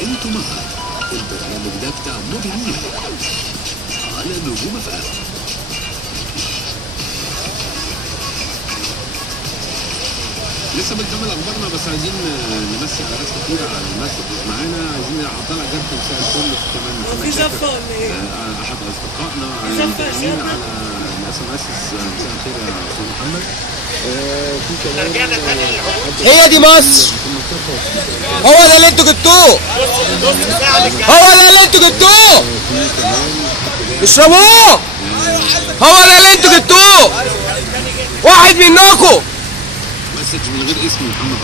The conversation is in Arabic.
انتوا معنا البرنامج ده بتاع موديلين على نجوم FM. لسه بنكمل اخبارنا، بس عايزين نمسي على ناس كتير على الناس اللي معانا. عايزين عطاء جد مساء الفل، كمان في زفه ولا ايه؟ احد اصدقائنا على الاس ام اس. مساء الخير يا استاذ محمد. في كمان هي دي مصر، هو ده اللي انتوا جبتوه، هو ده اللي انتوا جبتوه، اشربوه، هو ده اللي انتوا جبتوه، واحد منكم. مسج من غير اسم محمد.